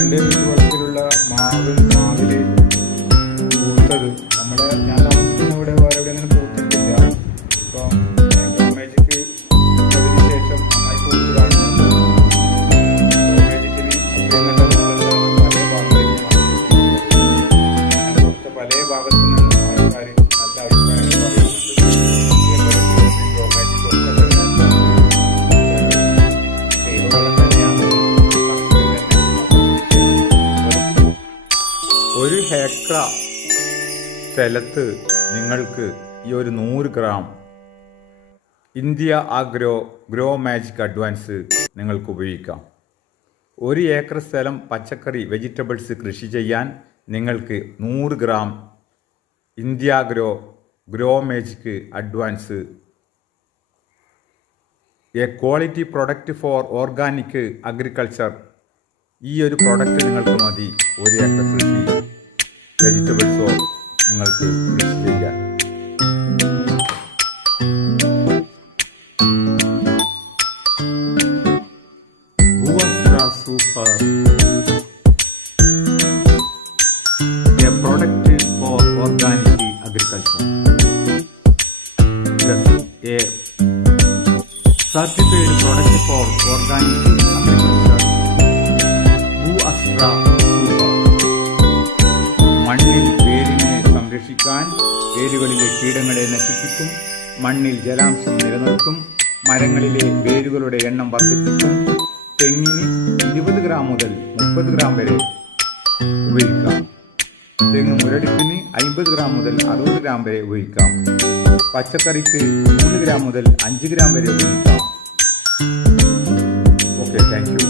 എൻ്റെ വീട്ടുവളപ്പിലുള്ള മാവില് പൂത്തത് ഞാൻ താമസിക്കുന്ന ഇവിടെ വേറെ എവിടെ അങ്ങനെ പൂത്തിട്ടില്ല. ഇപ്പം ഗോമേജിക്ക് അതിന് ശേഷം നന്നായി പൂത്ത് കാണുന്നുണ്ട്. ഗോമേജിക്കിന് അത്രയും നല്ല പല ഭാഗത്തു നിന്നും ആൾക്കാർ നല്ല അഭിപ്രായങ്ങൾ പറയുന്നുണ്ട്. ഒരു ഹെക്ടർ സ്ഥലത്ത് നിങ്ങൾക്ക് ഈ ഒരു 100 gram India agro grow magic advance നിങ്ങൾക്ക് ഉപയോഗിക്കാം. 1 ഏക്കർ സ്ഥലം പച്ചക്കറി വെജിറ്റബിൾസ് കൃഷി ചെയ്യാൻ നിങ്ങൾക്ക് 100 gram India agro grow magic advance A quality product four organic agriculture. ഈ ഒരു പ്രോഡക്റ്റ് നിങ്ങൾക്ക് മതി 1 ഏക്കർ കൃഷി വെജിറ്റബിൾസോ നിങ്ങൾക്ക് കൃഷി ചെയ്യാൻ. Super a product for organic agriculture. A certified product for organic agriculture. ഭൂഅസ്ത്ര സൂപ്പർ. മണ്ണിൽ വേരിനെ സംരക്ഷിക്കാൻ, വേരുകളിലെ കീടങ്ങളെ നശിപ്പിക്കും, മണ്ണിൽ ജലാംശം നിലനിർത്തും, മരങ്ങളിലെ വേരുകളുടെ എണ്ണം വർദ്ധിപ്പിക്കും. തെങ്ങിന് 20 ഗ്രാം മുതൽ 30 ഗ്രാം വരെ ഉപയോഗിക്കാം. തെങ്ങ് മുരടിപ്പിന് 50 ഗ്രാം മുതൽ 60 ഗ്രാം വരെ ഉപയോഗിക്കാം. പച്ചക്കറിക്ക് 3 ഗ്രാം മുതൽ 5 ഗ്രാം വരെ ഉപയോഗിക്കാം. Okay, thank you.